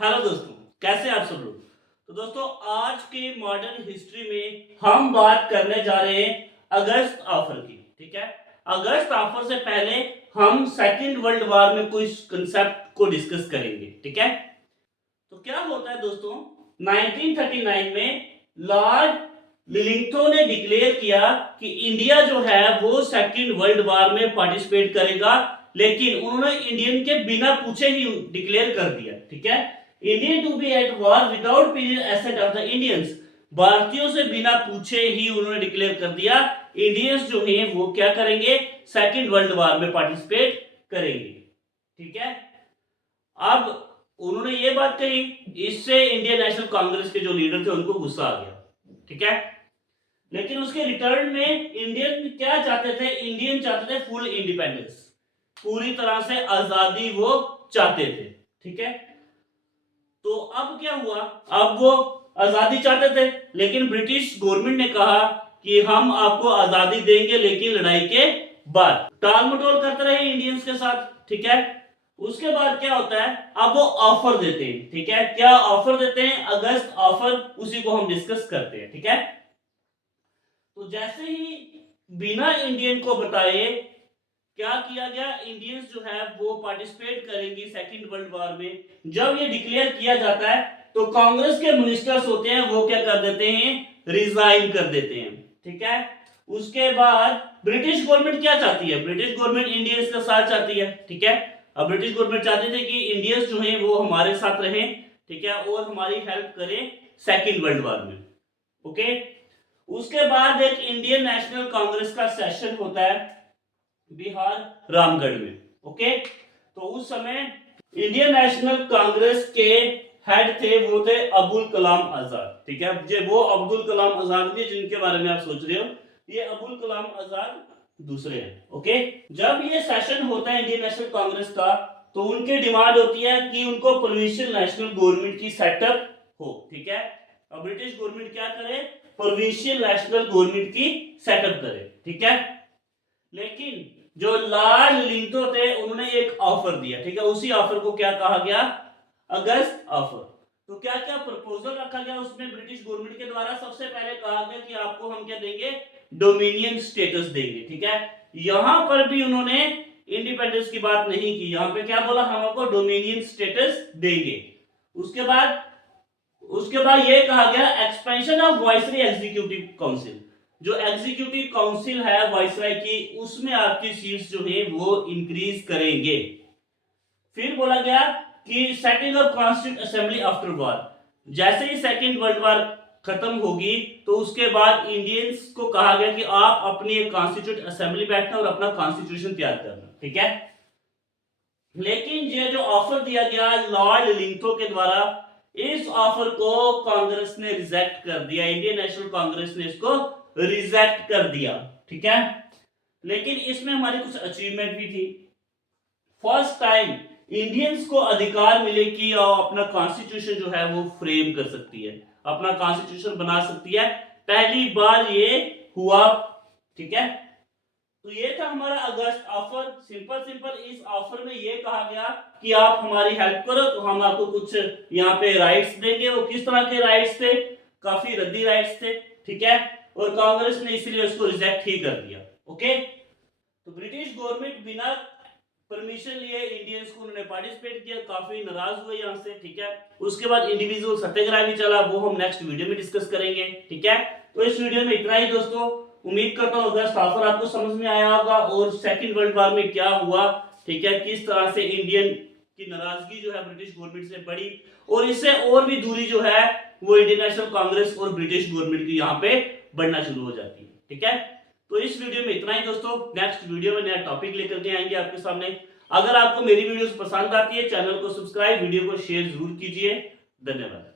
Hello दोस्तों, कैसे आप सब लोग। तो दोस्तों, आज के मॉडर्न हिस्ट्री में हम बात करने जा रहे हैं अगस्त ऑफर की। ठीक है, अगस्त ऑफर से पहले हम सेकेंड वर्ल्ड वॉर में कुछ कंसेप्ट को डिस्कस करेंगे। ठीक है, तो क्या होता है दोस्तों, 1939 में लॉर्ड लिलिंगटन ने डिक्लेयर किया कि इंडिया जो है वो सेकेंड वर्ल्ड वॉर में पार्टिसिपेट करेगा, लेकिन उन्होंने इंडियन के बिना पूछे ही डिक्लेयर कर दिया। ठीक है, Indian to be at war without period asset of the Indians, भारतीयों से बिना पूछे ही उन्होंने डिक्लेयर कर दिया इंडियंस जो हैं वो क्या करेंगे, सेकेंड वर्ल्ड वॉर में पार्टिसिपेट करेंगे। ठीक है, अब उन्होंने ये बात कही, इससे इंडियन नेशनल कांग्रेस के जो लीडर थे उनको गुस्सा आ गया। ठीक है, लेकिन उसके रिटर्न में इंडियन क्या चाहते थे, इंडियन चाहते थे फुल इंडिपेंडेंस, पूरी तरह से आजादी वो चाहते थे। ठीक है, तो अब क्या हुआ, अब वो आजादी चाहते थे, लेकिन ब्रिटिश गवर्नमेंट ने कहा कि हम आपको आजादी देंगे लेकिन लड़ाई के बाद। टाल मटोल करते रहे इंडियंस के साथ। ठीक है, उसके बाद क्या होता है, अब वो ऑफर देते हैं। ठीक है, क्या ऑफर देते हैं, अगस्त ऑफर, उसी को हम डिस्कस करते हैं। ठीक है, तो जैसे ही बिना इंडियन को बताए क्या किया गया, इंडियंस जो है वो पार्टिसिपेट करेंगी सेकेंड वर्ल्ड वॉर में। जब ये डिक्लेयर किया जाता है तो कांग्रेस के मिनिस्टर्स होते हैं वो क्या कर देते हैं, रिजाइन कर देते हैं। ठीक है, उसके बाद ब्रिटिश गवर्नमेंट क्या चाहती है, ब्रिटिश गवर्नमेंट इंडियंस का साथ चाहती है। ठीक है, अब ब्रिटिश गवर्नमेंट चाहते थे कि इंडियंस जो हैं वो हमारे साथ रहें, ठीक है, और हमारी हेल्प करें सेकेंड वर्ल्ड वॉर में। ओके, उसके बाद एक इंडियन नेशनल कांग्रेस का सेशन होता है बिहार रामगढ़ में। ओके, तो उस समय इंडियन नेशनल कांग्रेस के हेड थे, वो थे अब्दुल कलाम आजाद। ठीक है, ये वो अब्दुल कलाम आजाद थे जिनके बारे में आप सोच रहे हो, ये अब्दुल कलाम आजाद दूसरे हैं। ओके, जब ये सेशन होता है इंडियन नेशनल कांग्रेस का, तो उनकी डिमांड होती है कि उनको प्रोविंशियल नेशनल गवर्नमेंट की सेटअप हो। ठीक है, अब ब्रिटिश गवर्नमेंट क्या करे, प्रोविंशियल नेशनल गवर्नमेंट की सेटअप करे। ठीक है, लेकिन जो लॉर्ड लिंटन थे उन्होंने एक ऑफर दिया। ठीक है, उसी ऑफर को क्या कहा गया, अगस्त ऑफर। तो क्या क्या प्रपोजल रखा गया उसमें ब्रिटिश गवर्नमेंट के द्वारा, सबसे पहले कहा गया कि आपको हम क्या देंगे, डोमिनियन स्टेटस देंगे। ठीक है, यहां पर भी उन्होंने इंडिपेंडेंस की बात नहीं की, यहां पे क्या बोला, हम आपको डोमिनियन स्टेटस देंगे। उसके बाद ये कहा गया expansion of viceroy executive council, जो एग्जीक्यूटिव काउंसिल है वाइसरॉय की, उसमें आपकी सीट्स जो है वो इंक्रीज करेंगे। फिर बोला गया कि setting up constituent assembly after war, जैसे ही सेकेंड वर्ल्ड वॉर खत्म होगी तो उसके बाद इंडियंस को कहा गया कि आप अपनी एक कॉन्स्टिट्यूंट असेंबली बैठना और अपना कॉन्स्टिट्यूशन तैयार करना। ठीक है, लेकिन ये जो ऑफर दिया गया लॉर्ड लिंटन के द्वारा, इस ऑफर को कांग्रेस ने रिजेक्ट कर दिया, इंडियन नेशनल कांग्रेस ने इसको रिजेक्ट कर दिया। ठीक है, लेकिन इसमें हमारी कुछ अचीवमेंट भी थी। फर्स्ट टाइम इंडियंस को अधिकार मिले कि अपना कॉन्स्टिट्यूशन जो है वो फ्रेम कर सकती है, अपना कॉन्स्टिट्यूशन बना सकती है, पहली बार ये हुआ। ठीक है, तो ये था हमारा अगस्त ऑफर। सिंपल इस ऑफर में ये कहा गया कि आप हमारी हेल्प करो तो हम आपको कुछ यहाँ पे राइट्स देंगे। वो किस तरह के राइट्स थे, काफी रद्दी राइट्स थे। ठीक है, और कांग्रेस ने इसलिए उसको रिजेक्ट ही कर दिया। ओके, तो ब्रिटिश गवर्नमेंट बिना परमिशन लिए इंडियंस को उन्होंने पार्टिसिपेट किया, काफी नाराज हुए यहाँ से। ठीक है, उसके बाद इंडिविजुअल सत्याग्रह भी चला, वो हम नेक्स्ट वीडियो में डिस्कस करेंगे। ठीक है, तो इस वीडियो में इतना ही दोस्तों। उम्मीद करता हूँ अगस्त ऑफर आपको समझ में आया होगा और सेकेंड वर्ल्ड वॉर में क्या हुआ, ठीक है, किस तरह से इंडियन की नाराजगी जो है ब्रिटिश गवर्नमेंट से बढ़ी, और इससे और भी दूरी जो है वो इंडियन नेशनल कांग्रेस और ब्रिटिश गवर्नमेंट की यहाँ पे बढ़ना शुरू हो जाती है। ठीक है, तो इस वीडियो में इतना ही दोस्तों। नेक्स्ट वीडियो में नया टॉपिक लेकर के आएंगे आपके सामने। अगर आपको मेरी वीडियोस पसंद आती है, चैनल को सब्सक्राइब, वीडियो को शेयर जरूर कीजिए। धन्यवाद।